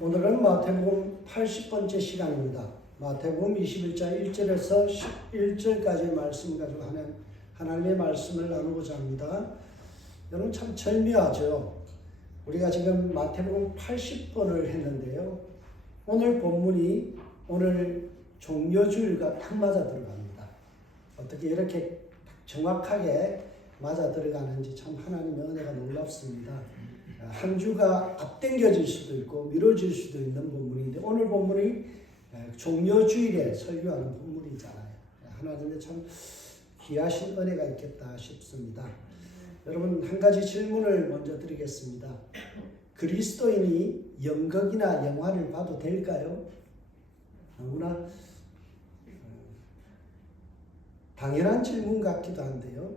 오늘은 마태복음 80번째 시간입니다. 마태복음 21장 1절에서 11절까지의 말씀 가지고 하는 하나님의 말씀을 나누고자 합니다. 여러분 참 절묘하죠. 우리가 지금 마태복음 80번을 했는데요. 오늘 본문이 오늘 종려주일과 딱 맞아 들어갑니다. 어떻게 이렇게 정확하게 맞아 들어가는지 참 하나님의 은혜가 놀랍습니다. 한 주가 앞당겨질 수도 있고 미뤄질 수도 있는 본문인데 오늘 본문이 종려주일에 설교하는 본문이잖아요. 하나님의 참 귀하신 은혜가 있겠다 싶습니다. 여러분 한 가지 질문을 먼저 드리겠습니다. 그리스도인이 연극이나 영화를 봐도 될까요? 너무나 당연한 질문 같기도 한데요.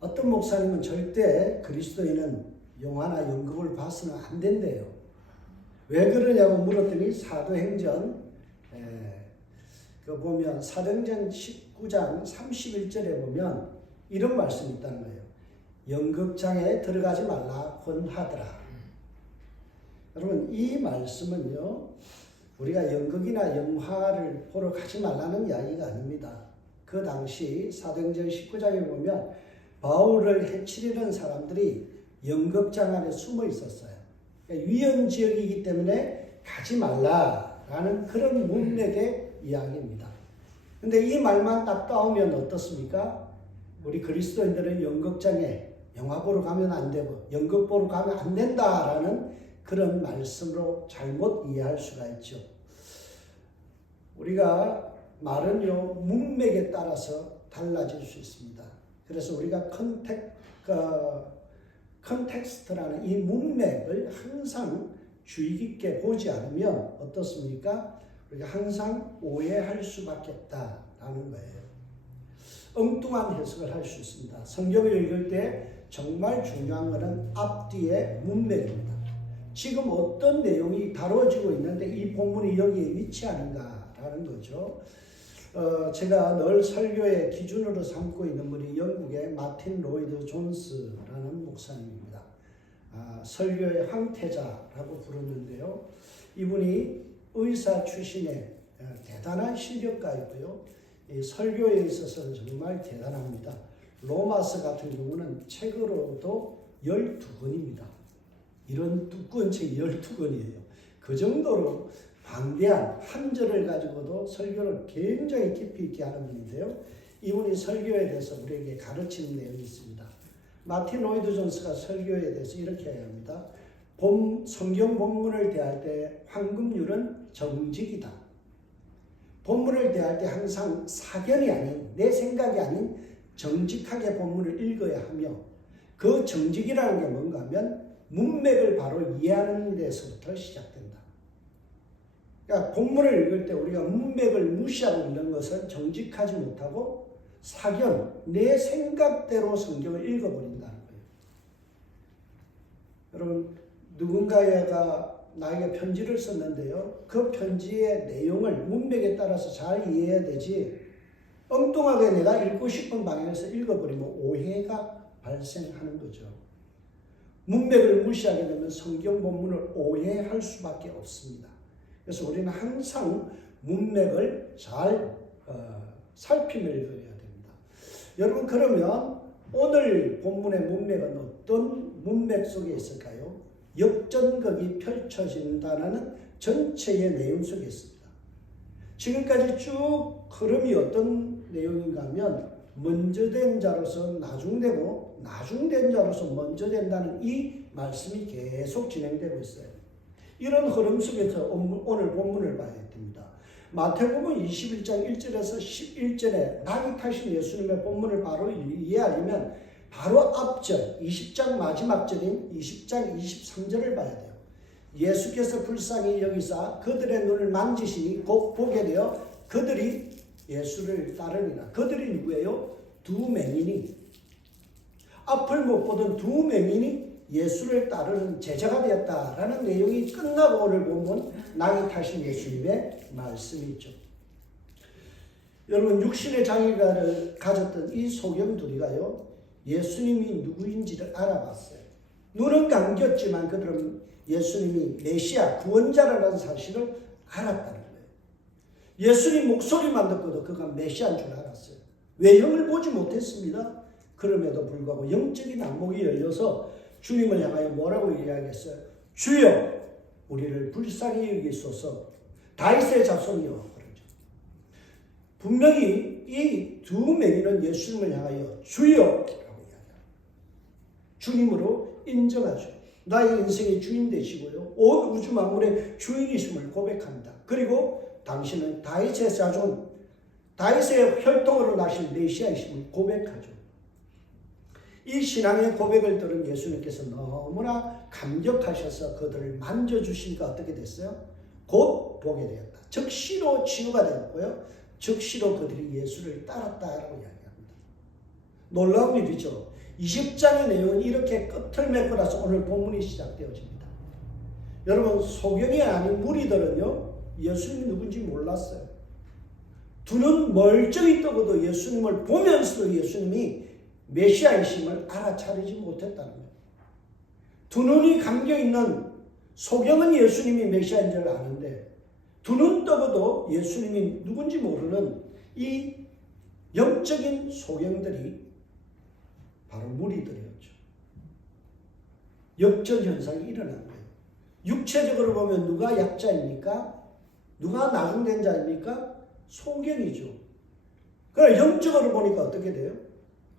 어떤 목사님은 절대 그리스도인은 영화나 연극을 봐서는 안 된대요. 왜 그러냐고 물었더니 사도행전 보면 사도행전 19장 31절에 보면 이런 말씀이 있다는 거예요. 연극장에 들어가지 말라 권하더라. 여러분 이 말씀은요. 우리가 연극이나 영화를 보러 가지 말라는 이야기가 아닙니다. 그 당시 사도행전 19장에 보면 바울을 해치려는 사람들이 연극장 안에 숨어 있었어요. 그러니까 위험 지역이기 때문에 가지 말라라는 그런 문맥의 이야기입니다. 근데 이 말만 딱 따오면 어떻습니까? 우리 그리스도인들은 연극장에 영화 보러 가면 안 되고 연극 보러 가면 안 된다라는 그런 말씀으로 잘못 이해할 수가 있죠. 우리가 말은요 문맥에 따라서 달라질 수 있습니다. 그래서 우리가 컨텍스트라는 이 문맥을 항상 주의 깊게 보지 않으면 어떻습니까? 우리가 항상 오해할 수밖에 없다라는 거예요. 엉뚱한 해석을 할 수 있습니다. 성경을 읽을 때 정말 중요한 것은 앞뒤의 문맥입니다. 지금 어떤 내용이 다뤄지고 있는데 이 본문이 여기에 위치하는가라는 거죠. 제가 늘 설교의 기준으로 삼고 있는 분이 영국의 마틴 로이드 존스라는 목사님입니다. 설교의 황태자라고 부르는데요. 이분이 의사 출신의 대단한 실력가이고요. 이 설교에 있어서는 정말 대단합니다. 로마서 같은 경우는 책으로도 12권입니다. 이런 두꺼운 책이 12권이에요. 그 정도로 방대한 한 절을 가지고도 설교를 굉장히 깊이 있게 하는 분인데요. 이분이 설교에 대해서 우리에게 가르치는 내용이 있습니다. 마틴 로이드 존스가 설교에 대해서 이렇게 이야기합니다. 성경 본문을 대할 때 황금률은 정직이다. 본문을 대할 때 항상 사견이 아닌 내 생각이 아닌 정직하게 본문을 읽어야 하며 그 정직이라는 게 뭔가 하면 문맥을 바로 이해하는 데서부터 시작된다. 그러니까 본문을 읽을 때 우리가 문맥을 무시하고 있는 것은 정직하지 못하고 사견, 내 생각대로 성경을 읽어버린다는 거예요. 여러분 누군가가 나에게 편지를 썼는데요. 그 편지의 내용을 문맥에 따라서 잘 이해해야 되지 엉뚱하게 내가 읽고 싶은 방향에서 읽어버리면 오해가 발생하는 거죠. 문맥을 무시하게 되면 성경 본문을 오해할 수밖에 없습니다. 그래서 우리는 항상 문맥을 잘 살피며 읽어야 됩니다. 여러분 그러면 오늘 본문의 문맥은 어떤 문맥 속에 있을까요? 역전극이 펼쳐진다는 전체의 내용 속에 있습니다. 지금까지 쭉 흐름이 어떤 내용인가 하면 먼저 된 자로서 나중되고 나중된 자로서 먼저 된다는 이 말씀이 계속 진행되고 있어요. 이런 흐름 속에서 오늘 본문을 봐야 됩니다. 마태복음 21장 1절에서 11절에 낙이 타신 예수님의 본문을 바로 이해하려면 바로 앞절 20장 마지막 절인 20장 23절을 봐야 돼요. 예수께서 불쌍히 여기사 그들의 눈을 만지시니 곧 보게 되어 그들이 예수를 따르니라. 그들이 누구예요? 두 맹인이 앞을 못 보던 두 맹인이 예수를 따르는 제자가 되었다라는 내용이 끝나고 오늘 보면 낙이 타신 예수님의 말씀이 있죠. 여러분 육신의 장애를 가졌던 이 소경두리가요. 예수님이 누구인지를 알아봤어요. 눈은 감겼지만 그들은 예수님이 메시아 구원자라는 사실을 알았다는 거예요. 예수님 목소리만 듣고도 그가 메시아인 줄 알았어요. 외형을 보지 못했습니다. 그럼에도 불구하고 영적인 안목이 열려서 주님을 향하여 뭐라고 이야기했어요? 주여 우리를 불쌍히 여기소서. 다윗의 자손이여. 그러죠. 분명히 이 두 명이는 예수님을 향하여 주여라고 이야기합니다. 주님으로 인정하죠. 나의 인생의 주인 되시고요. 온 우주 만물의 주인이심을 고백합니다. 그리고 당신은 다윗의 자손, 다윗의 혈통으로 나신 메시아이심을 고백하죠. 이 신앙의 고백을 들은 예수님께서 너무나 감격하셔서 그들을 만져주시니까 어떻게 됐어요? 곧 보게 되었다. 즉시로 치유가 되었고요. 즉시로 그들이 예수를 따랐다라고 이야기합니다. 놀라운 일이죠. 20장의 내용은 이렇게 끝을 맺고 나서 오늘 본문이 시작되어집니다. 여러분 소경이 아닌 무리들은요 예수님이 누군지 몰랐어요. 두 눈 멀쩡히 뜨고도 예수님을 보면서도 예수님이 메시아이심을 알아차리지 못했다는 거예요. 두 눈이 감겨있는 소경은 예수님이 메시아인 줄 아는데 두 눈 떠고도 예수님이 누군지 모르는 이 영적인 소경들이 바로 무리들이었죠. 역전 현상이 일어난 거예요. 육체적으로 보면 누가 약자입니까? 누가 나중된 자입니까? 소경이죠. 그러나 영적으로 보니까 어떻게 돼요?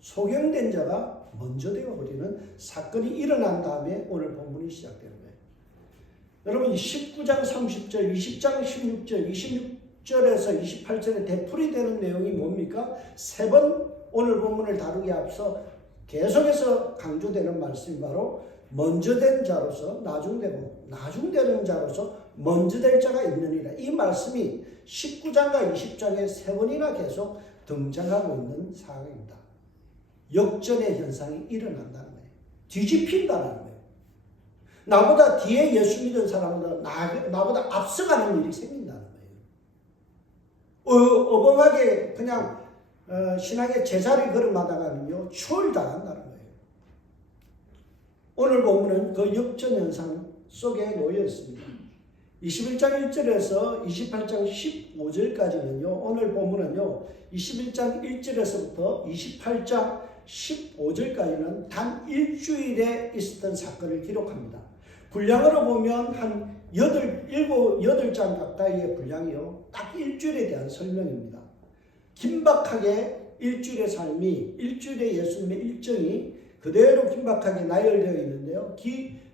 소경된 자가 먼저 되어버리는 사건이 일어난 다음에 오늘 본문이 시작되는 거예요. 여러분 19장 30절, 20장 16절, 26절에서 28절에 되풀이되는 내용이 뭡니까? 세 번 오늘 본문을 다루기에 앞서 계속해서 강조되는 말씀이 바로 먼저 된 자로서 나중되고 나중되는 자로서 먼저 될 자가 있느니라. 이 말씀이 19장과 20장에 세 번이나 계속 등장하고 있는 상황입니다. 역전의 현상이 일어난다는 거예요. 뒤집힌다는 거예요. 나보다 뒤에 예수 믿은 사람보다 나보다 앞서가는 일이 생긴다는 거예요. 어벙하게 그냥 신앙의 제자리 걸음하다가는요 추월당한다는 거예요. 오늘 본문은 그 역전 현상 속에 놓여 있습니다. 21장 1절에서 28장 15절까지는요. 오늘 본문은요. 21장 1절에서부터 28장 15절까지는 단 일주일에 있었던 사건을 기록합니다. 분량으로 보면 한 8장 가까이의 분량이요. 딱 일주일에 대한 설명입니다. 긴박하게 일주일의 삶이, 일주일의 예수님의 일정이 그대로 긴박하게 나열되어 있는데요.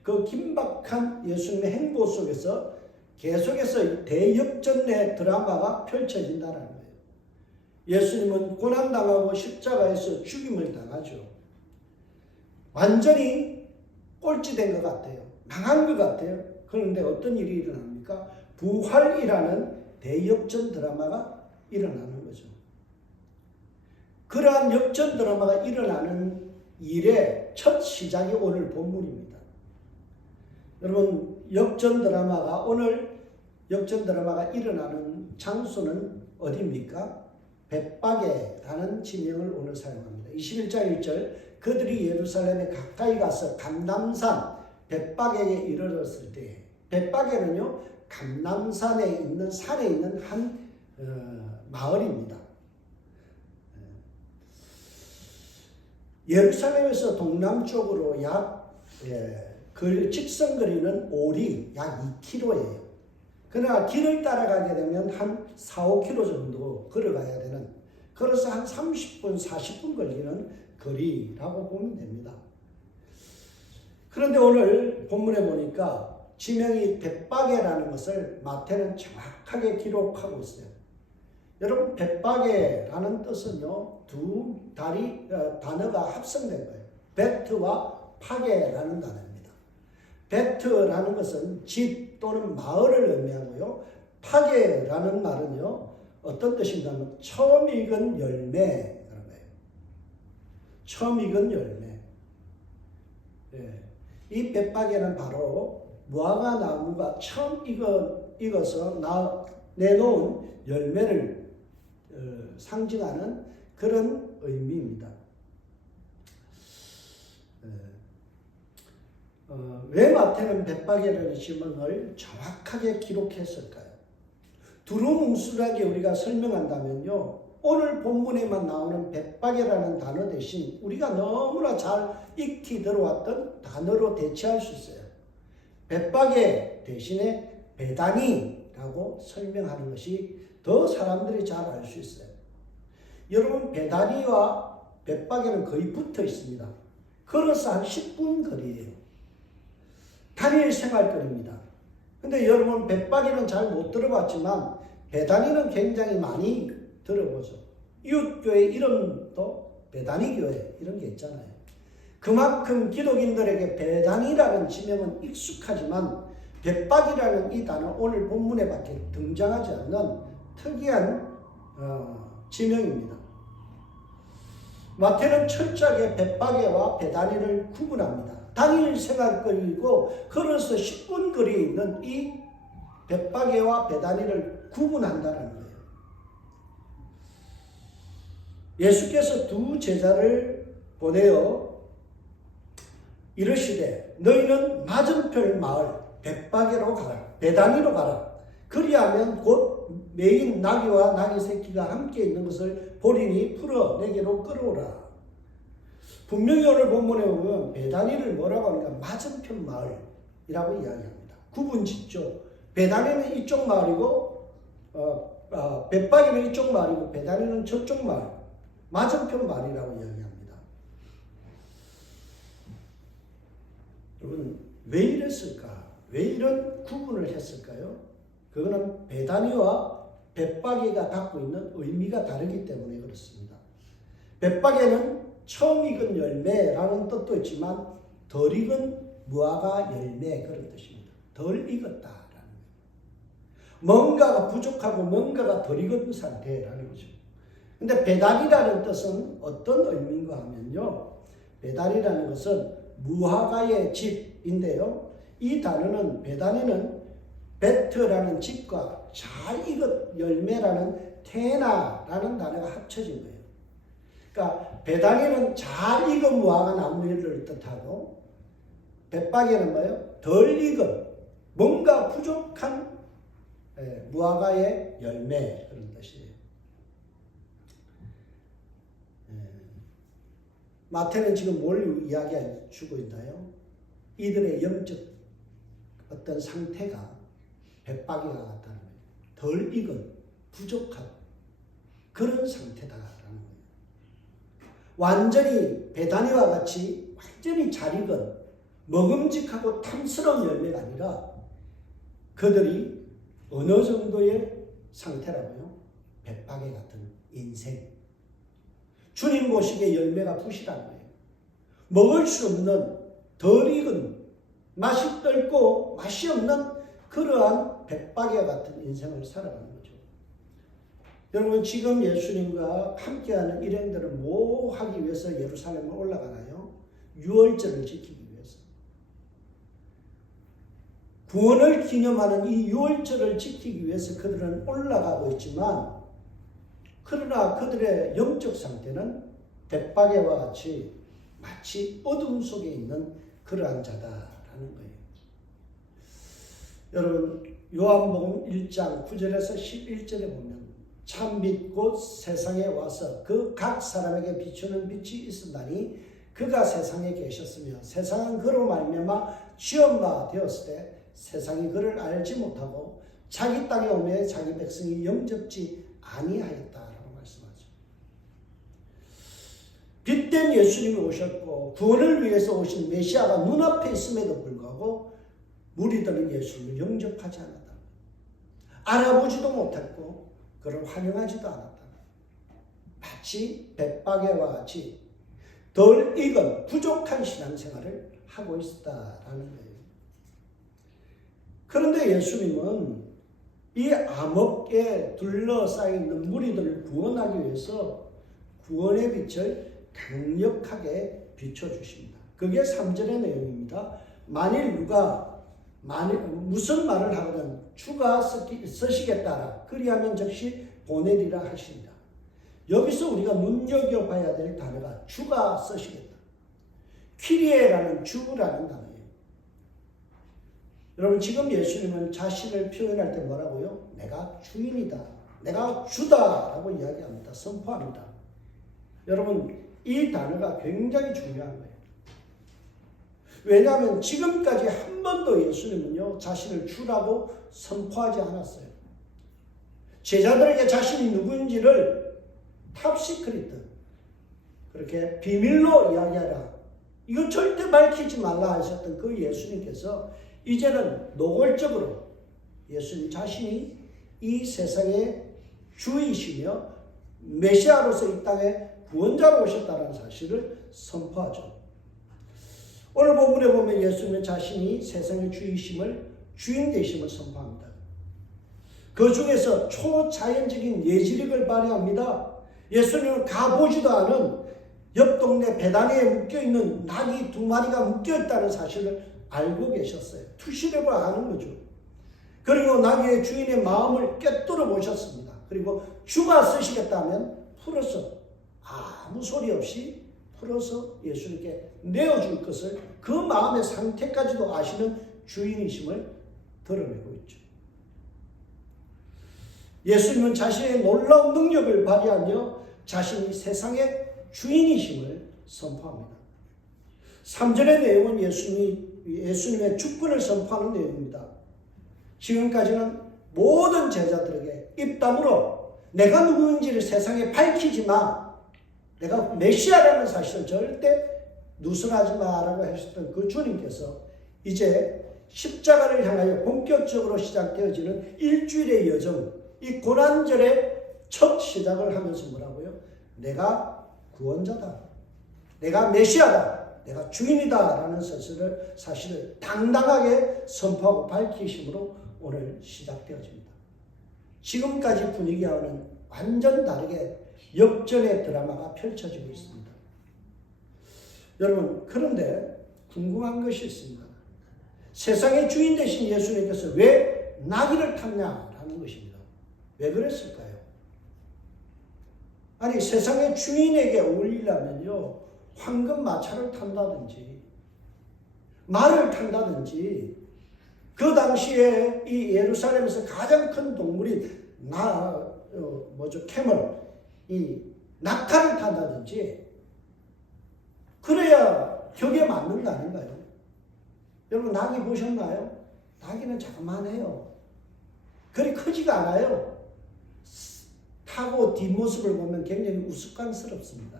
그 긴박한 예수님의 행보 속에서 계속해서 대역전의 드라마가 펼쳐진다는 거예요. 예수님은 고난당하고 십자가에서 죽임을 당하죠. 완전히 꼴찌된 것 같아요. 망한 것 같아요. 그런데 어떤 일이 일어납니까? 부활이라는 대역전 드라마가 일어나는 거죠. 그러한 역전 드라마가 일어나는 일의 첫 시작이 오늘 본문입니다. 여러분 역전 드라마가 일어나는 장소는 어디입니까? 벳바게라는 지명을 오늘 사용합니다. 21장 1절 그들이 예루살렘에 가까이 가서 감람산 벳바게에 이르렀을 때 벳바게는요 감람산에 있는 산에 있는 한 마을입니다. 예루살렘에서 동남쪽으로 그 직선거리는 오리 약 2km예요. 그러나 길을 따라가게 되면 한 4, 5km 정도 걸어가야 되는, 걸어서 한 30분, 40분 걸리는 거리라고 보면 됩니다. 그런데 오늘 본문에 보니까 지명이 벳바게라는 것을 마태는 정확하게 기록하고 있어요. 여러분 벳바게라는 뜻은요 두 단어가 합성된 거예요. 베트와 파게라는 단어입니다. 베트라는 것은 집 또는 마을을 의미하고요. 파게라는 말은요 어떤 뜻인가 하면 처음 익은 열매 그런 거예요. 처음 익은 열매. 예. 이 벳바게는 바로 무화과 나무가 처음 익어서 내놓은 열매를 상징하는 그런 의미입니다. 왜 마태는 벳박이라는 지명을 정확하게 기록했을까요? 두루뭉술하게 우리가 설명한다면요, 오늘 본문에만 나오는 벳박이라는 단어 대신 우리가 너무나 잘 익히 들어왔던 단어로 대체할 수 있어요. 벳박이 대신에 베다니라고 설명하는 것이 더 사람들이 잘 알 수 있어요. 여러분, 베다니와 벳박이는 거의 붙어 있습니다. 걸어서 한 10분 거리예요. 단일 생활거리입니다. 근데 여러분, 벳박이는 잘 못 들어봤지만 베다니는 굉장히 많이 들어보죠. 이웃교회 이름도 베다니교회 이런 게 있잖아요. 그만큼 기독인들에게 베다니라는 지명은 익숙하지만 벳박이라는 이 단어 오늘 본문에 밖에 등장하지 않는 특이한 지명입니다. 마태는 철저하게 벳박이와 베다니를 구분합니다. 당일 생활거리이고 걸어서 10분 거리에 있는 이 벳박이와 베다니를 구분한다는 거예요. 예수께서 두 제자를 보내어 이르시되 너희는 맞은편 마을 벳박이로 가라, 베다니로 가라. 그리하면 곧 매인 나귀와 나귀 새끼가 함께 있는 것을 보리니 풀어 내게로 끌어오라. 분명히 오늘 본문에 보면 베다니를 뭐라고 하는가? 맞은편 마을이라고 이야기합니다. 구분 짓죠. 베다니는 이쪽 마을이고 벳박이는 이쪽 마을이고 베다니는 저쪽 마을, 맞은편 마을이라고 이야기합니다. 여러분, 왜 이랬을까? 왜 이런 구분을 했을까요? 그거는 베다니와 벳박이가 갖고 있는 의미가 다르기 때문에 그렇습니다. 벳박이는 처음 익은 열매라는 뜻도 있지만 덜 익은 무화과 열매 그런 뜻입니다. 덜 익었다라는 거예요. 뭔가가 부족하고 뭔가가 덜 익은 상태라는 거죠. 근데 베다니라는 뜻은 어떤 의미인가 하면요, 베다니라는 것은 무화과의 집인데요, 이 단어는 베다니는 베트라는 집과 잘 익은 열매라는 테나라는 단어가 합쳐진 거예요. 그러니까 베다니는 잘 익은 무화과 나무를 뜻하고 벳박이는 뭐예요? 덜 익은 뭔가 부족한 무화과의 열매 그런 뜻이에요. 마태는 지금 뭘 이야기해 주고 있나요? 이들의 영적 어떤 상태가 벳박이와 같다는 거예요. 덜 익은 부족한 그런 상태다라는 거예요. 완전히 베다니와 같이 완전히 잘 익은 먹음직하고 탐스러운 열매가 아니라 그들이 어느 정도의 상태라고요? 벳박이 같은 인생. 주님 보시기에 열매가 부실한 거예요. 먹을 수 없는 덜 익은 맛이 떫고 맛이 없는 그러한 벳박이와 같은 인생을 살아가는 거죠. 여러분, 지금 예수님과 함께하는 일행들은 뭐 하기 위해서 예루살렘에 올라가나요? 유월절을 지키기 위해서. 구원을 기념하는 이 유월절을 지키기 위해서 그들은 올라가고 있지만, 그러나 그들의 영적 상태는 벳박이와 같이 마치 어둠 속에 있는 그러한 자다라는 거예요. 여러분, 요한복음 1장 9절에서 11절에 보면 참 빛 곧 세상에 와서 그 각 사람에게 비추는 빛이 있었나니 그가 세상에 계셨으며 세상은 그로 말미암아 지은 바 되었을 때 세상이 그를 알지 못하고 자기 땅에 오매 자기 백성이 영접지 아니하였다라고 말씀하죠. 빛된 예수님이 오셨고 구원을 위해서 오신 메시아가 눈앞에 있음에도 불구하고 무리들은 예수님을 영접하지 않았다. 알아보지도 못했고 그를 환영하지도 않았다. 마치 벳박이와 같이 덜 익은 부족한 신앙생활을 하고 있었다라는 거예요. 그런데 예수님은 이 암흑에 둘러싸여 있는 무리들을 구원하기 위해서 구원의 빛을 강력하게 비춰주십니다. 그게 3절의 내용입니다. 만일 누가 무슨 말을 하거든 주가 쓰시겠다라 그리하면 즉시 보내리라 하십니다. 여기서 우리가 눈여겨봐야 될 단어가 주가 쓰시겠다. 퀴리에라는 주라는 단어예요. 여러분 지금 예수님은 자신을 표현할 때 뭐라고요? 내가 주인이다. 내가 주다. 라고 이야기합니다. 선포합니다. 여러분 이 단어가 굉장히 중요한 거예요. 왜냐하면 지금까지 한 번도 예수님은요 자신을 주라고 선포하지 않았어요. 제자들에게 자신이 누구인지를 탑시크릿 그렇게 비밀로 이야기하라. 이거 절대 밝히지 말라 하셨던 그 예수님께서 이제는 노골적으로 예수님 자신이 이 세상의 주이시며 메시아로서 이 땅에 구원자로 오셨다는 사실을 선포하죠. 오늘 본문에 보면 예수님은 자신이 세상의 주이심을 주인 되심을 선포합니다. 그 중에서 초자연적인 예지력을 발휘합니다. 예수님은 가보지도 않은 옆 동네 배단위에 묶여있는 낙이 2마리가 묶여있다는 사실을 알고 계셨어요. 투시력을 아는 거죠. 그리고 낙의 주인의 마음을 꿰뚫어 보셨습니다. 그리고 주가 쓰시겠다면 풀어서 아무 소리 없이 풀어서 예수님께 내어줄 것을 그 마음의 상태까지도 아시는 주인이심을 드러내고 있죠. 예수님은 자신의 놀라운 능력을 발휘하며 자신이 세상의 주인이심을 선포합니다. 3절의 내용은 예수님의 주권을 선포하는 내용입니다. 지금까지는 모든 제자들에게 입담으로 내가 누구인지를 세상에 밝히지 마. 내가 메시아라는 사실을 절대 누설하지 마라고 하셨던 그 주님께서 이제 십자가를 향하여 본격적으로 시작되어지는 일주일의 여정, 이 고난절의 첫 시작을 하면서 뭐라고요? 내가 구원자다. 내가 메시아다. 내가 주인이다. 라는 사실을 당당하게 선포하고 밝히심으로 오늘 시작되어집니다. 지금까지 분위기와는 완전 다르게 역전의 드라마가 펼쳐지고 있습니다. 여러분, 그런데 궁금한 것이 있습니다. 세상의 주인 되신 예수님께서 왜 나귀를 탔냐라는 것입니다. 왜 그랬을까요? 아니, 세상의 주인에게 어울리려면요, 황금 마차를 탄다든지, 말을 탄다든지, 그 당시에 이 예루살렘에서 가장 큰 동물이 캐멀, 이 낙타를 탄다든지, 그래야 격에 맞는 거 아닌가요? 여러분, 낙이 보셨나요? 낙이는 자그만해요. 그리 크지가 않아요. 타고 뒷모습을 보면 굉장히 우스꽝스럽습니다.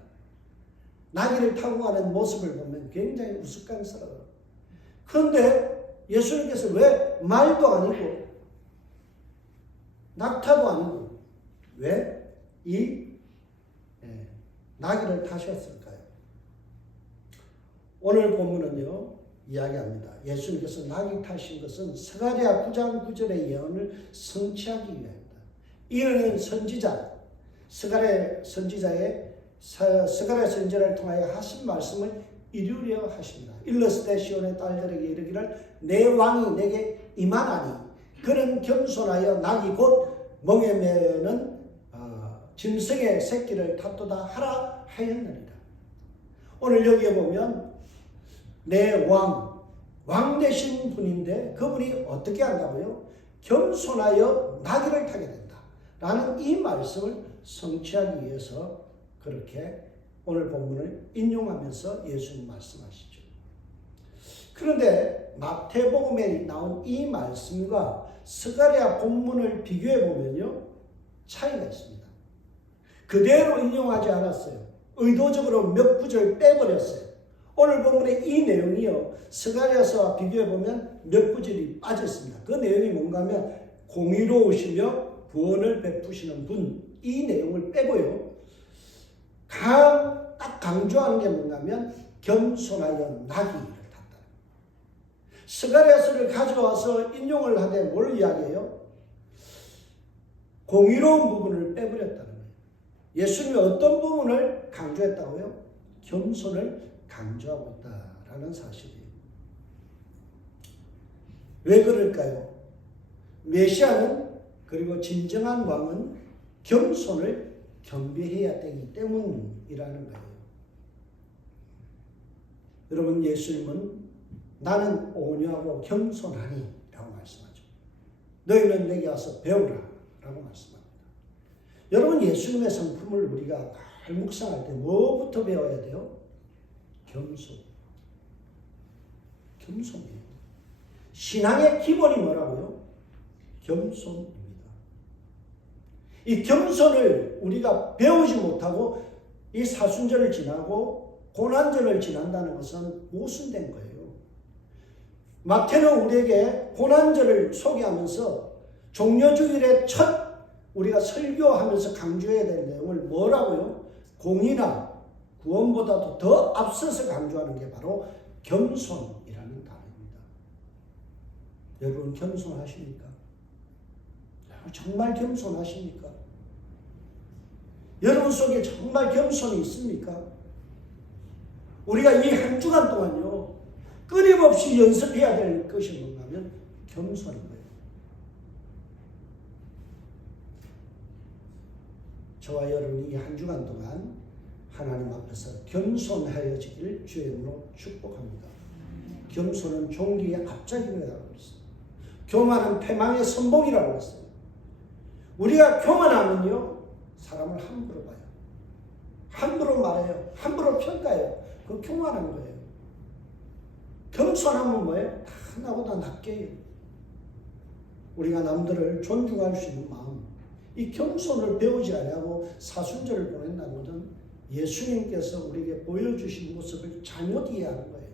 나귀를 타고 가는 모습을 보면 굉장히 우스꽝스러워요. 그런데 예수님께서 왜 말도 아니고 낙타도 아니고 왜 이 나귀를 타셨을까요? 오늘 본문은요 이야기합니다. 예수님께서 나귀 타신 것은 스가랴 9장 9절의 예언을 성취하기 위함입니다. 이는 선지자 스가랴 선지자를 통하여 하신 말씀을 이루려 하십니다. 일러스되 시온의 딸들에게 이르기를 내 왕이 내게 임하나니 그는 겸손하여 낙이 곧 멍에 매는 짐승의 새끼를 탔도다 하라 하였느니라. 오늘 여기에 보면 내 왕 되신 분인데 그분이 어떻게 한다고요? 겸손하여 나귀를 타게 된다 라는 이 말씀을 성취하기 위해서 그렇게 오늘 본문을 인용하면서 예수님 말씀하시죠. 그런데 마태복음에 나온 이 말씀과 스가랴 본문을 비교해 보면요 차이가 있습니다. 그대로 인용하지 않았어요. 의도적으로 몇 구절 빼버렸어요. 오늘 본문의 이 내용이요 스가랴서와 비교해 보면 몇 구절이 빠졌습니다. 그 내용이 뭔가 하면 공의로우시며 구원을 베푸시는 분, 이 내용을 빼고요 딱 강조하는 게 뭔가 하면 겸손하여 나귀를 탔다. 스가랴서를 가져와서 인용을 하되 뭘 이야기해요? 공의로운 부분을 빼버렸다는 거예요. 예수님이 어떤 부분을 강조했다고요? 겸손을 강조하고 있다라는 사실이에요. 왜 그럴까요? 메시아는 그리고 진정한 왕은 겸손을 경배해야 되기 때문이라는 거예요. 여러분, 예수님은 나는 온유하고 겸손하니 너희는 내게 와서 배우라 라고 말씀합니다. 여러분, 예수님의 성품을 우리가 잘 묵상할 때 뭐부터 배워야 돼요? 겸손. 겸손이에요. 신앙의 기본이 뭐라고요? 겸손입니다. 이 겸손을 우리가 배우지 못하고 이 사순절을 지나고 고난절을 지난다는 것은 모순된 거예요. 마태는 우리에게 고난절을 소개하면서 종려주일의 첫 우리가 설교하면서 강조해야 될 내용을 뭐라고요? 공의나 구원보다도 더 앞서서 강조하는 게 바로 겸손이라는 단어입니다. 여러분, 겸손하십니까? 정말 겸손하십니까? 여러분 속에 정말 겸손이 있습니까? 우리가 이 한 주간 동안요, 끊임없이 연습해야 될 것이 뭔가 하면 겸손인 거예요. 저와 여러분이 이 한 주간 동안 하나님 앞에서 겸손하여지기를 주의 이름으로 축복합니다. 겸손은 종기의 앞자리라고 했어요. 교만은 패망의 선봉이라고 했어요. 우리가 교만하면요, 사람을 함부로 봐요. 함부로 말해요. 함부로 평가해요. 그거 교만한 거예요. 겸손하면 뭐예요? 다 나보다 낫게 해요. 우리가 남들을 존중할 수 있는 마음, 이 겸손을 배우지 않고 사순절을 보낸다는 것은 예수님께서 우리에게 보여주신 모습을 잘못 이해하는 거예요.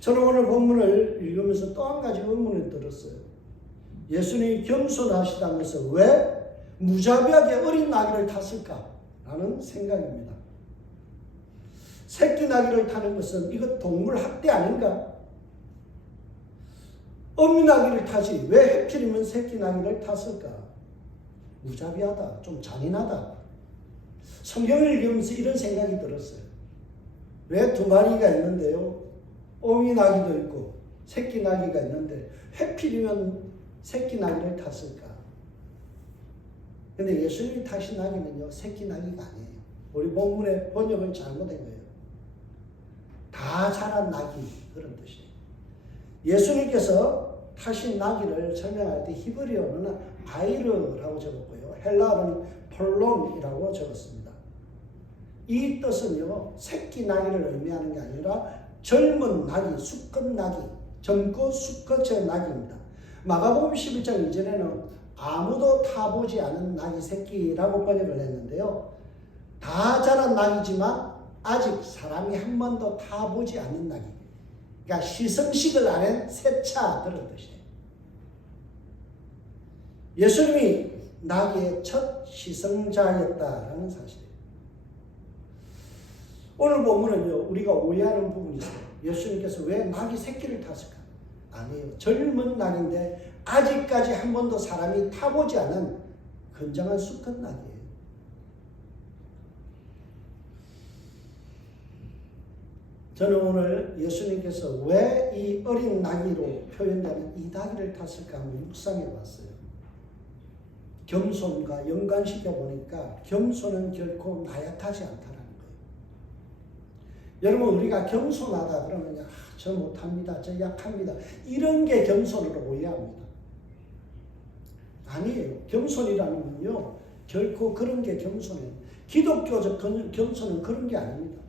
저는 오늘 본문을 읽으면서 또 한 가지 의문을 들었어요. 예수님이 겸손하시다면서 왜 무자비하게 어린 나귀를 탔을까라는 생각입니다. 새끼 나귀를 타는 것은 이거 동물 학대 아닌가? 어미 나귀를 타지 왜 해필이면 새끼 나귀를 탔을까? 무자비하다, 좀 잔인하다. 성경을 읽으면서 이런 생각이 들었어요. 왜 두 마리가 있는데요, 어미 나귀도 있고 새끼 나귀가 있는데 해필이면 새끼 나귀를 탔을까? 근데 예수님이 타신 나귀는요, 새끼 나귀가 아니에요. 우리 본문의 번역을 잘못한 거예요. 다 자란 나귀, 그런 뜻이에요. 예수님께서 타신 나귀를 설명할 때 히브리어는 아이르라고 적었고요, 헬라어는 폴론이라고 적었습니다. 이 뜻은요, 새끼 나귀를 의미하는 게 아니라 젊은 나귀, 수컷 나귀, 젊고 수컷의 나귀입니다. 마가복음 11장 이전에는 아무도 타보지 않은 나귀 새끼라고 번역을 했는데요, 다 자란 나귀지만 아직 사람이 한 번도 타보지 않는 나귀, 그러니까 시승식을 안 한 새차, 그런 뜻이에요. 예수님이 나귀의 첫 시승자였다라는 사실이에요. 오늘 본문은요, 우리가 오해하는 부분이 있어요. 예수님께서 왜 나귀 새끼를 탔을까? 아니에요. 젊은 나귀인데 아직까지 한 번도 사람이 타보지 않은 건장한 수컷 나귀예요. 저는 오늘 예수님께서 왜 이 어린 나귀로 표현되는 이 나귀를 탔을까 한번 묵상해 봤어요. 겸손과 연관시켜 보니까 겸손은 결코 나약하지 않다는 거예요. 여러분, 우리가 겸손하다 그러면 저 못합니다, 저 약합니다, 이런 게 겸손으로 오해합니다. 아니에요. 겸손이라는 건요, 결코 그런 게 겸손이에요. 기독교적 겸손은 그런 게 아닙니다.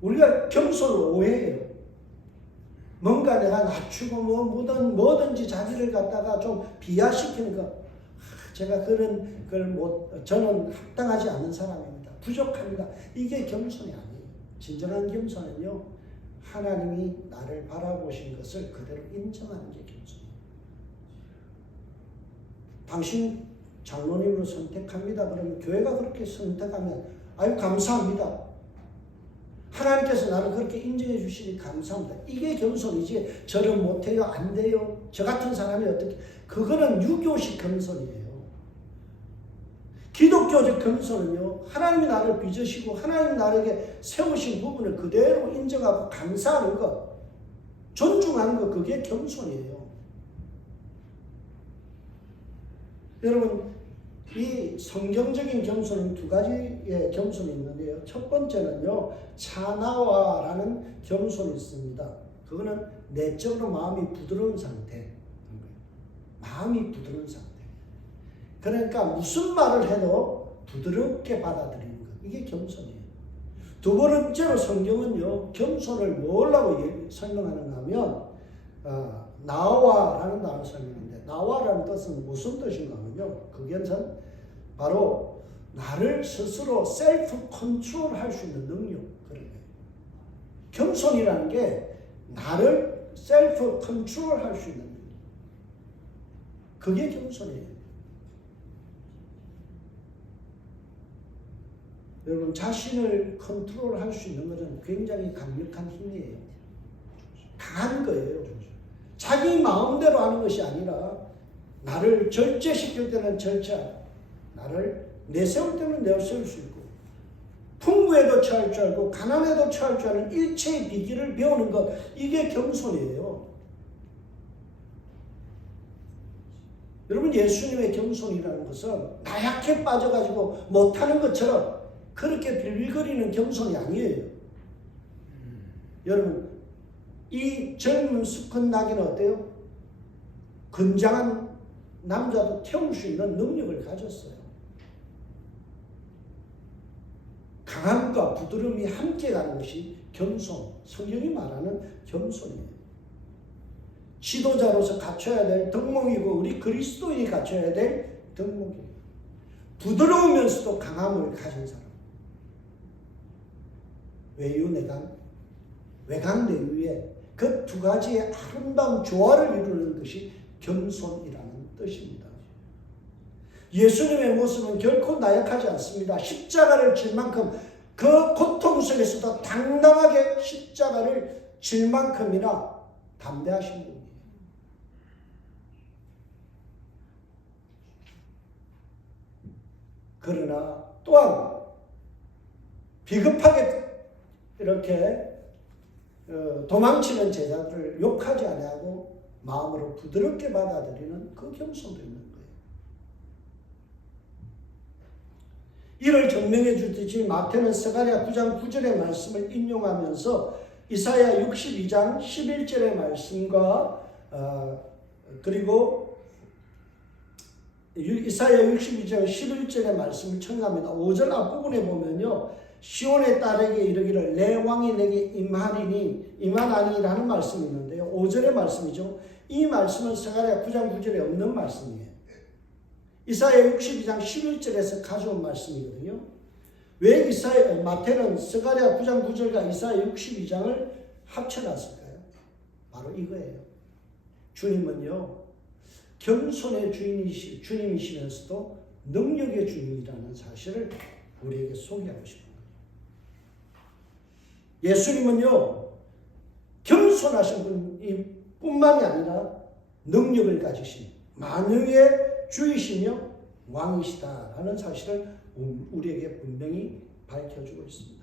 우리가 겸손을 오해해요. 뭔가 내가 낮추고 뭐든지 자기를 갖다가 좀 비하시키는 거. 제가 그런 걸 저는 합당하지 않는 사람입니다. 부족합니다. 이게 겸손이 아니에요. 진정한 겸손은요, 하나님이 나를 바라보신 것을 그대로 인정하는 게 겸손이에요. 당신 장로님으로 선택합니다. 그러면 교회가 그렇게 선택하면 아유 감사합니다. 하나님께서 나를 그렇게 인정해 주시니 감사합니다. 이게 겸손이지, 저는 못해요, 안 돼요, 저 같은 사람이 어떻게, 그거는 유교식 겸손이에요. 기독교적 겸손은요, 하나님이 나를 빚으시고 하나님이 나에게 세우신 부분을 그대로 인정하고 감사하는 것, 존중하는 것, 그게 겸손이에요. 여러분, 이 성경적인 겸손은 두 가지의 겸손이 있는데요. 첫 번째는요, 차나와라는 겸손이 있습니다. 그거는 내적으로 마음이 부드러운 상태. 마음이 부드러운 상태. 그러니까 무슨 말을 해도 부드럽게 받아들이는 것. 이게 겸손이에요. 두 번째로 성경은요, 겸손을 뭐라고 설명하는가 하면, 나와라는 단어를 설명하는데, 나와라는 뜻은 무슨 뜻인가 하면요, 그것은 바로 나를 스스로 셀프 컨트롤 할 수 있는 능력. 그런 거예요. 겸손이라는 게 나를 셀프 컨트롤 할 수 있는 능력. 그게 겸손이에요. 여러분, 자신을 컨트롤할 수 있는 것은 굉장히 강력한 힘이에요. 강한 거예요. 자기 마음대로 하는 것이 아니라 나를 절제시킬 때는 절제하고 나를 내세울 때는 내세울 수 있고 풍부에도 처할 줄 알고 가난에도 처할 줄 아는 일체의 비기를 배우는 것, 이게 겸손이에요. 여러분, 예수님의 겸손이라는 것은 나약해 빠져가지고 못하는 것처럼 그렇게 빌빌거리는 겸손이 아니에요. 여러분, 이 젊은 수컷 나귀는 어때요? 건장한 남자도 태울 수 있는 능력을 가졌어요. 강함과 부드러움이 함께 가는 것이 겸손, 성경이 말하는 겸손이에요. 지도자로서 갖춰야 될 덕목이고 우리 그리스도인이 갖춰야 될 덕목이에요. 부드러우면서도 강함을 가진 사람. 외유내강, 외강내유의 그 두 가지의 아름다운 조화를 이루는 것이 겸손이라는 뜻입니다. 예수님의 모습은 결코 나약하지 않습니다. 십자가를 질 만큼 그 고통 속에서도 당당하게 십자가를 질 만큼이나 담대하신 분이에요. 그러나 또한 비겁하게 이렇게 도망치는 제자들을 욕하지 아니하고 마음으로 부드럽게 받아들이는 그 겸손도 있는 거예요. 이를 증명해 주듯이 마태는 스가랴 9장 9절의 말씀을 인용하면서 이사야 62장 11절의 말씀과 그리고 이사야 62장 11절의 말씀을 청합니다. 5절 앞부분에 보면요, 시온의 딸에게 이르기를 내 왕이 내게 임하나니라는 말씀이 있는데요, 5절의 말씀이죠. 이 말씀은 스가랴 9장 9절에 없는 말씀이에요. 이사야 62장 11절에서 가져온 말씀이거든요. 왜 마태는 스가랴 9장 9절과 이사야 62장을 합쳐놨을까요? 바로 이거예요. 주님은요, 겸손의 주님이시면서도 능력의 주님이라는 사실을 우리에게 소개하고 싶은 거예요. 예수님은요, 겸손하신 분이 뿐만이 아니라 능력을 가지신 만유의 주이시며 왕이시다라는 사실을 우리에게 분명히 밝혀주고 있습니다.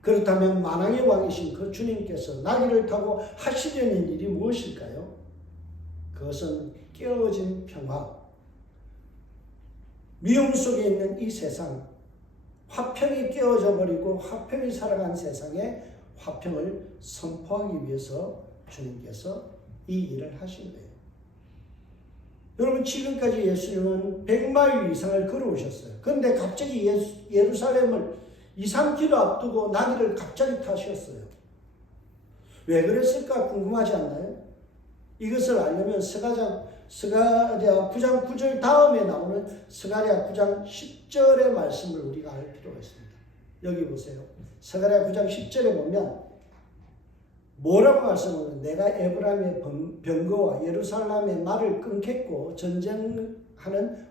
그렇다면 만왕의 왕이신 그 주님께서 나귀를 타고 하시려는 일이 무엇일까요? 그것은 깨어진 평화, 미움 속에 있는 이 세상, 화평이 깨어져 버리고 화평이 살아간 세상에 화평을 선포하기 위해서 주님께서 이 일을 하신 거예요. 여러분, 지금까지 예수님은 100마일 이상을 걸어오셨어요. 그런데 갑자기 예루살렘을 2, 3km 앞두고 나귀를 갑자기 타셨어요. 왜 그랬을까 궁금하지 않나요? 이것을 알려면 스가랴 9장 9절 다음에 나오는 스가랴 9장 10절의 말씀을 우리가 알 필요가 있습니다. 여기 보세요. 스가랴 9장 10절에 보면 뭐라고 말씀하면 내가 에브라임의 병거와 예루살렘의 말을 끊겠고 전쟁하는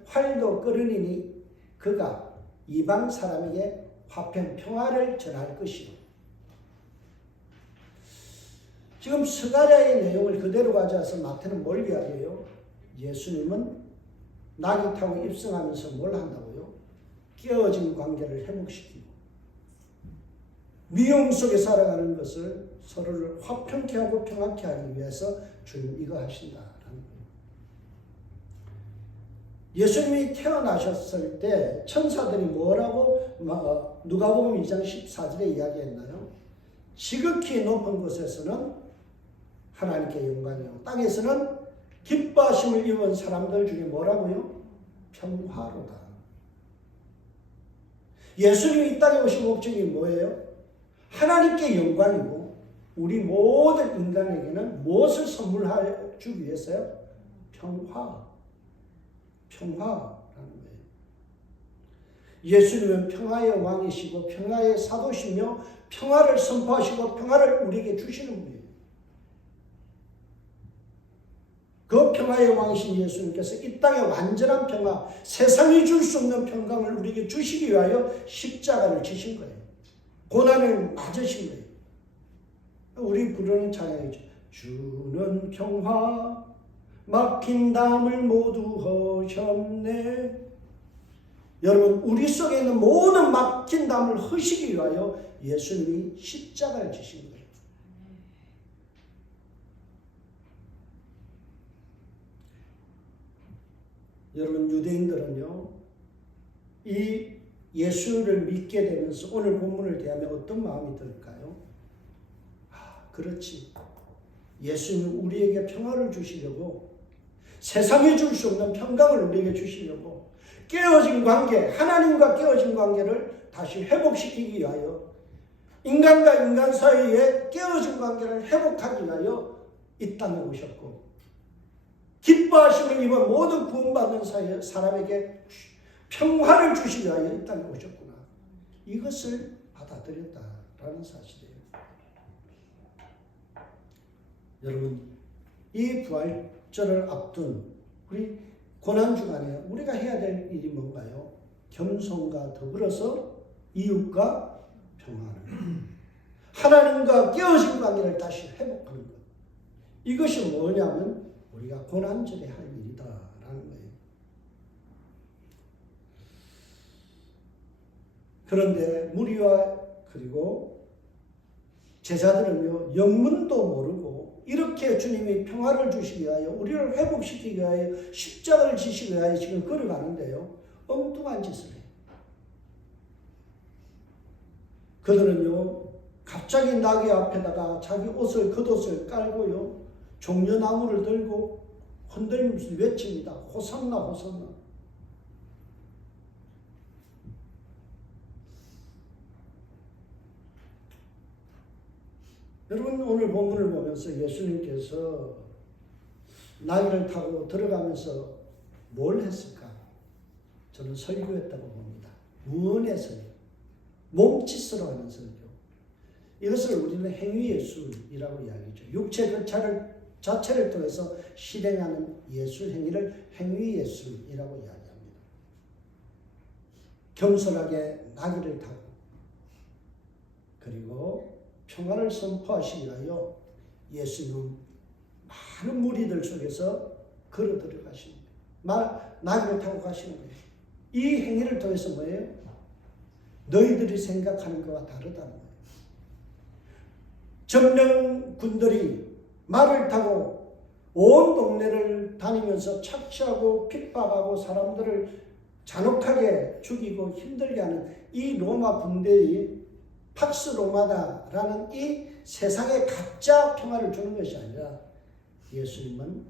활도 끊으리니 그가 이방 사람에게 화평 평화를 전할 것이요. 지금 스가랴의 내용을 그대로 가져와서 마태는 뭘 이야기해요? 예수님은 나귀 타고 입성하면서 뭘 한다고요? 깨어진 관계를 회복시키고 미움 속에 살아가는 것을 서로를 화평케 하고 평안케 하기 위해서 주님 이거 하신다라는 거예요. 예수님이 태어나셨을 때 천사들이 뭐라고 누가복음 2장 14절에 이야기했나요? 지극히 높은 곳에서는 하나님께 영광이요, 땅에서는 기뻐하심을 입은 사람들 중에 뭐라고요? 평화로다. 예수님이 이 땅에 오신 목적이 뭐예요? 하나님께 영광이고 우리 모든 인간에게는 무엇을 선물해 주기 위해서요? 평화. 평화라는 거예요. 예수님은 평화의 왕이시고 평화의 사도시며 평화를 선포하시고 평화를 우리에게 주시는 분이에요. 그 평화의 왕이신 예수님께서 이 땅에 완전한 평화, 세상이 줄 수 없는 평강을 우리에게 주시기 위하여 십자가를 지신 거예요. 고난을 맞으신 거예요. 우리 부르는 찬양이죠. 주는 평화 막힌 담을 모두 허셨네. 여러분, 우리 속에 있는 모든 막힌 담을 허시기 위하여 예수님이 십자가를 지신 거예요. 여러분, 유대인들은요, 이 예수를 믿게 되면서 오늘 본문을 대하면 어떤 마음이 들까요? 그렇지. 예수님은 우리에게 평화를 주시려고, 세상에 줄 수 없는 평강을 우리에게 주시려고 깨어진 관계, 하나님과 깨어진 관계를 다시 회복시키기 위하여, 인간과 인간 사이에 깨어진 관계를 회복하기 위하여 이 땅에 오셨고, 기뻐하심을 입은 모든 구원받는 사람에게 평화를 주시기 위하여 이 땅에 오셨구나. 이것을 받아들였다라는 사실이에요. 여러분, 이 부활절을 앞둔 우리 고난주간에 우리가 해야 될 일이 뭔가요? 겸손과 더불어서 이웃과 평화를, 하나님과 깨어진 관계를 다시 회복하는 것. 이것이 뭐냐면 우리가 고난절에 할 일이다라는 거예요. 그런데 무리와 그리고 제자들은요, 영문도 모르고 이렇게 주님이 평화를 주시기 위하여 우리를 회복시키기 위하여 십자가를 지시기 위하여 지금 걸어가는데요, 엉뚱한 짓을 해요. 그들은요, 갑자기 나귀 앞에다가 자기 옷을, 겉옷을 깔고요, 종려나무를 들고 흔들면서 외칩니다. 호산나 호산나. 여러분, 오늘 본문을 보면서 예수님께서 나귀를 타고 들어가면서 뭘 했을까? 저는 설교했다고 봅니다. 무언의 설교, 몸짓으로 하는 설교. 이것을 우리는 행위예술이라고 이야기하죠. 육체 그 자체를 통해서 실행하는 예술 행위를 행위예술이라고 이야기합니다. 겸손하게 나귀를 타고 그리고 평화를 선포하시기 위하여 예수님은 많은 무리들 속에서 걸어 들어가십니다. 나귀를 타고 가시는 거예요. 이 행위를 통해서 뭐예요? 너희들이 생각하는 것과 다르다는 거예요. 점령군들이 말을 타고 온 동네를 다니면서 착취하고 핍박하고 사람들을 잔혹하게 죽이고 힘들게 하는 이 로마 군대의 팍스 로마다라는 이 세상의 가짜 평화를 주는 것이 아니라 예수님은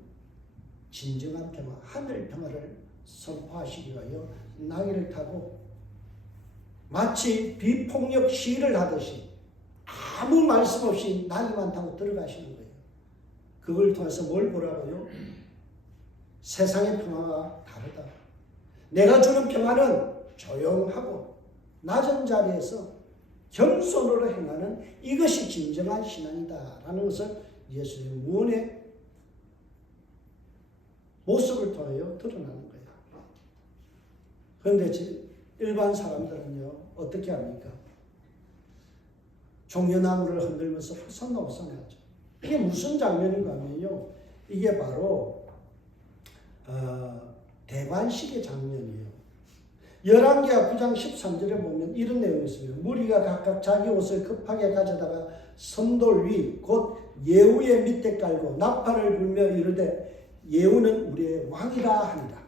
진정한 평화, 하늘 평화를 선포하시기 위하여 나귀를 타고 마치 비폭력 시위를 하듯이 아무 말씀 없이 나귀만 타고 들어가시는 거예요. 그걸 통해서 뭘 보라고요? 세상의 평화가 다르다. 내가 주는 평화는 조용하고 낮은 자리에서 겸손으로 행하는 이것이 진정한 신앙이다라는 것을 예수님의 무언의 모습을 통하여 드러나는 거예요. 그런데 일반 사람들은요, 어떻게 합니까? 종려나무를 흔들면서 호산나 호산나죠. 이게 무슨 장면인가 하면요, 이게 바로 대관식의 장면이에요. 열왕기하 9장 13절에 보면 이런 내용이 있습니다. 무리가 각각 자기 옷을 급하게 가져다가 선돌 위 곧 예후의 밑에 깔고 나팔을 불며 이르되 예후는 우리의 왕이라 하니라.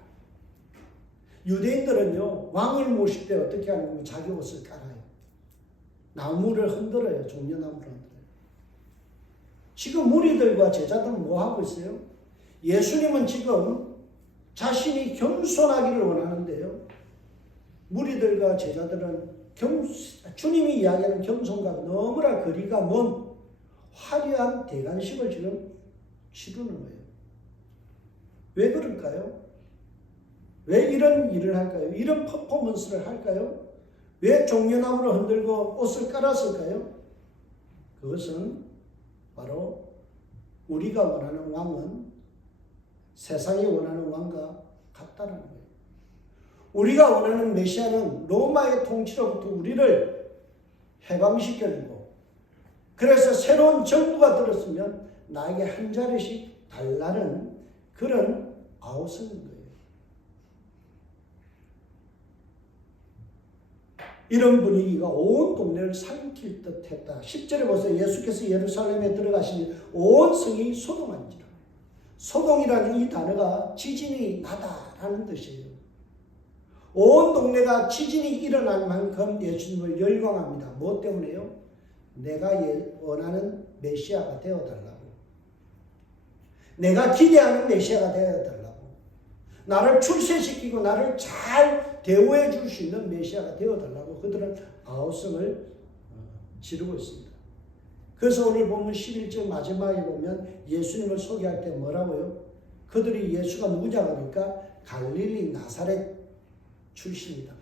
유대인들은요, 왕을 모실 때 어떻게 하냐면 자기 옷을 깔아요. 나무를 흔들어요. 종려나무를 흔들어요. 지금 무리들과 제자들은 뭐 하고 있어요? 예수님은 지금 자신이 겸손하기를 원하는데요. 무리들과 제자들은 주님이 이야기하는 겸손과 너무나 거리가 먼 화려한 대관식을 지금 치르는 거예요. 왜 그럴까요? 왜 이런 일을 할까요? 이런 퍼포먼스를 할까요? 왜 종려나무를 흔들고 옷을 깔았을까요? 그것은 바로 우리가 원하는 왕은 세상이 원하는 왕과 같다는 거예요. 우리가 원하는 메시아는 로마의 통치로부터 우리를 해방시켜주고, 그래서 새로운 정부가 들었으면 나에게 한 자리씩 달라는 그런 아우성인 거예요. 이런 분위기가 온 동네를 삼킬 듯 했다. 10절에 보세요. 예수께서 예루살렘에 들어가시니 온 성이 소동한지라. 소동이라는 이 단어가 지진이 나다라는 뜻이에요. 온 동네가 지진이 일어날 만큼 예수님을 열광합니다. 뭐 때문에요? 내가 원하는 메시아가 되어달라고. 내가 기대하는 메시아가 되어달라고. 나를 출세시키고 나를 잘 대우해 줄 수 있는 메시아가 되어달라고 그들은 아우성을 지르고 있습니다. 그래서 오늘 보면 11절 마지막에 보면 예수님을 소개할 때 뭐라고요? 그들이 예수가 누구냐 그러니까 갈릴리 나사렛 출신이다.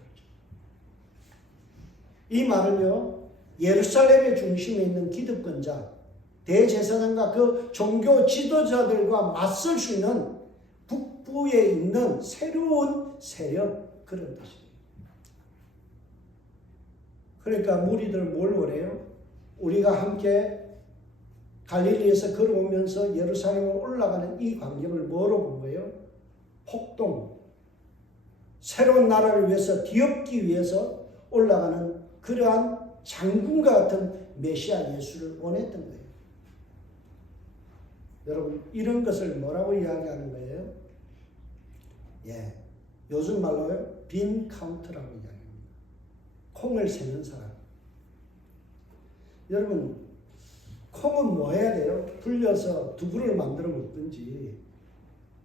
이 말은요, 예루살렘의 중심에 있는 기득권자, 대제사장과 그 종교 지도자들과 맞설 수 있는 북부에 있는 새로운 세력, 그런 뜻이에요. 그러니까 무리들은 뭘 원해요? 우리가 함께 갈릴리에서 걸어오면서 예루살렘에 올라가는 이 광경을 뭐로 본 거예요? 폭동, 새로운 나라를 위해서 뒤엎기 위해서 올라가는 그러한 장군과 같은 메시아 예수를 원했던 거예요. 여러분, 이런 것을 뭐라고 이야기하는 거예요? 요즘 말로요, 빈 카운트라고 이야기합니다. 콩을 세는 사람. 여러분, 콩은 뭐 해야 돼요? 불려서 두부를 만들어 먹든지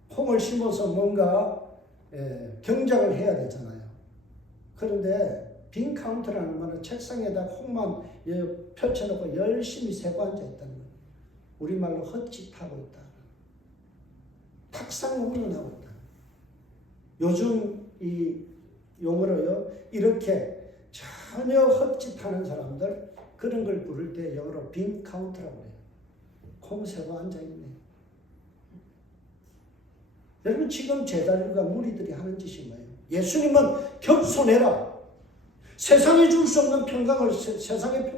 콩을 심어서 뭔가 경작을 해야 되잖아요. 그런데 빈 카운트라는 말은 책상에다 콩만 펼쳐놓고 열심히 세고 앉아있다는 거예요. 우리말로 헛짓하고 있다. 탁상공론을 하고 있다. 요즘 이 용어로요, 이렇게 전혀 헛짓하는 사람들, 그런 걸 부를 때 영어로 빈 카운트라고 해요. 콩 세고 앉아있네. 여러분, 지금 제자들과 무리들이 하는 짓이 뭐예요? 예수님은 겸손해라. 세상에 줄 수 없는 평강을 세상에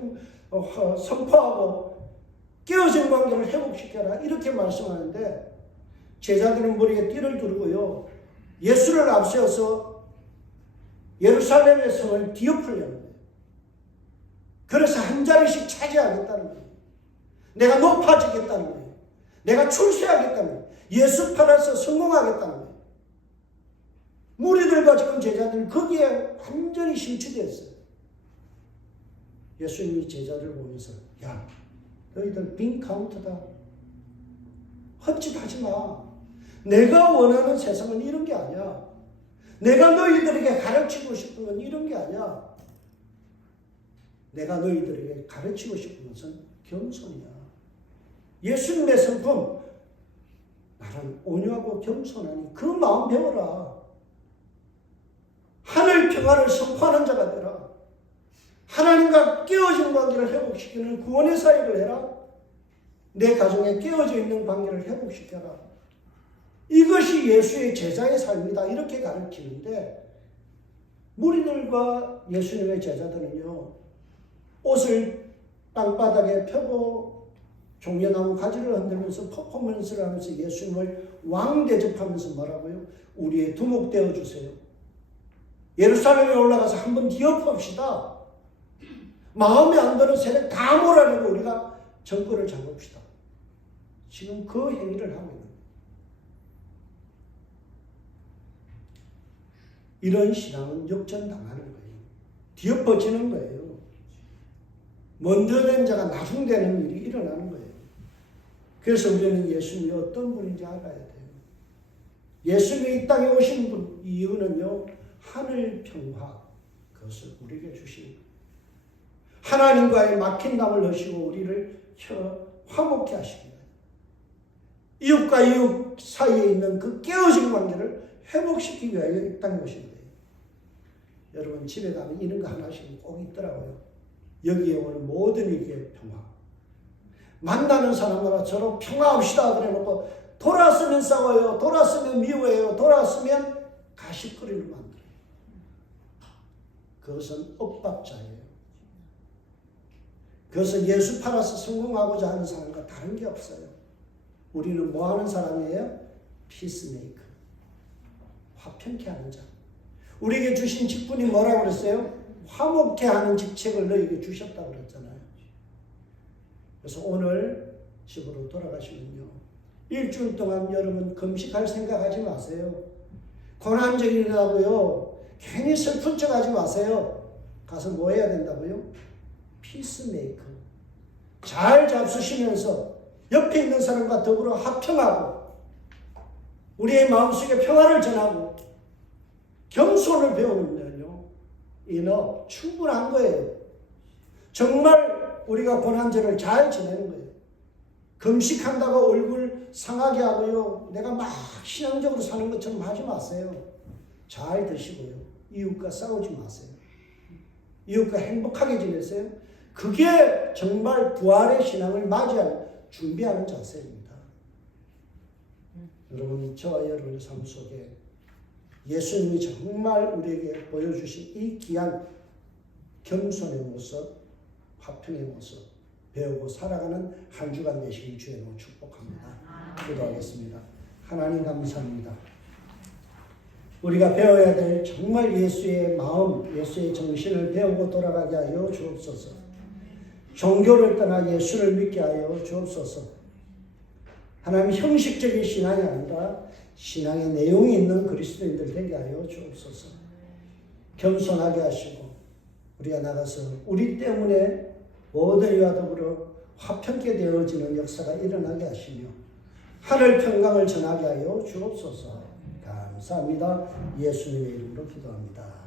선포하고 깨어진 관계를 회복시켜라. 이렇게 말씀하는데 제자들은 머리에 띠를 두르고요, 예수를 앞세워서 예루살렘의 성을 뒤엎으려는 거예요. 그래서 한 자리씩 차지하겠다는 거예요. 내가 높아지겠다는 거예요. 내가 출세하겠다는 거예요. 예수 팔아서 성공하겠다는 거예요. 무리들과 지금 제자들은 거기에 완전히 심취되었어요. 예수님이 제자들을 보면서, 야, 너희들 빈 카운트다. 헛짓하지 마. 내가 원하는 세상은 이런 게 아니야. 내가 너희들에게 가르치고 싶은 건 이런 게 아니야. 내가 너희들에게 가르치고 싶은 것은 겸손이야. 예수님의 성품, 나는 온유하고 겸손하니 그 마음 배워라. 하늘 평화를 선포하는 자가 되라. 하나님과 깨어진 관계를 회복시키는 구원의 사역을 해라. 내 가정에 깨어져 있는 관계를 회복시켜라. 이것이 예수의 제자의 삶이다. 이렇게 가르치는데 무리들과 예수님의 제자들은요, 옷을 땅바닥에 펴고 종려나무 가지를 흔들면서 퍼포먼스를 하면서 예수님을 왕 대접하면서 뭐라고요? 우리의 두목 되어주세요. 예루살렘에 올라가서 한번 뒤엎읍시다. 마음에 안 드는 세력 다 몰아내고 우리가 정권을 잡읍시다. 지금 그 행위를 하고 있는 거예요. 이런 신앙은 역전당하는 거예요. 뒤엎어지는 거예요. 먼저 된 자가 나중되는 일이 일어나는 거예요. 그래서 우리는 예수님이 어떤 분인지 알아야 돼요. 예수님이 이 땅에 오신 이유는요, 하늘 평화, 그것을 우리에게 주신 거예요. 하나님과의 막힌 담을 넣으시고 우리를 화목케 하시기 위하여, 이웃과 이웃 사이에 있는 그 깨어진 관계를 회복시키기 위하여 이 땅에 오신 거예요. 여러분 집에 가면 이런 거 하나씩 꼭 있더라고요. 여기에 오는 모든 이게 평화. 만나는 사람마다 서로 평화합시다 그래놓고 돌아서면 싸워요. 돌아서면 미워해요. 돌아서면 가십거리를 만들어요. 그것은 엇박자예요. 그것은 예수 팔아서 성공하고자 하는 사람과 다른 게 없어요. 우리는 뭐 하는 사람이에요? 피스메이커. 화평케 하는 자. 우리에게 주신 직분이 뭐라고 그랬어요? 화목케 하는 직책을 너에게 주셨다고 그랬잖아요. 그래서 오늘 집으로 돌아가시면요, 일주일 동안 여러분 금식할 생각하지 마세요. 고난적이라고요 괜히 슬픈 척 하지 마세요. 가서 뭐 해야 된다고요? 피스메이커. 잘 잡수시면서 옆에 있는 사람과 더불어 화평하고 우리의 마음속에 평화를 전하고 겸손을 배우면요, 이너 충분한 거예요. 정말 우리가 고난절을 잘 지내는 거예요. 금식한다고 얼굴 상하게 하고요, 내가 막 신앙적으로 사는 것처럼 하지 마세요. 잘 드시고요, 이웃과 싸우지 마세요. 이웃과 행복하게 지내세요. 그게 정말 부활의 신앙을 맞이할 준비하는 자세입니다. 여러분, 저와 여러분의 삶 속에 예수님이 정말 우리에게 보여주신 이 귀한 겸손의 모습, 화평의 모습 배우고 살아가는 한 주간 되시길 주의 이름으로 축복합니다. 기도하겠습니다. 하나님 감사합니다. 우리가 배워야 될 정말 예수의 마음, 예수의 정신을 배우고 돌아가게 하여 주옵소서. 종교를 떠나 예수를 믿게 하여 주옵소서. 하나님, 형식적인 신앙이 아니라 신앙의 내용이 있는 그리스도인들 되게 하여 주옵소서. 겸손하게 하시고 우리가 나가서 우리 때문에 모든 이와 더불어 화평케 되어지는 역사가 일어나게 하시며 하늘 평강을 전하게 하여 주옵소서. 감사합니다. 예수님의 이름으로 기도합니다.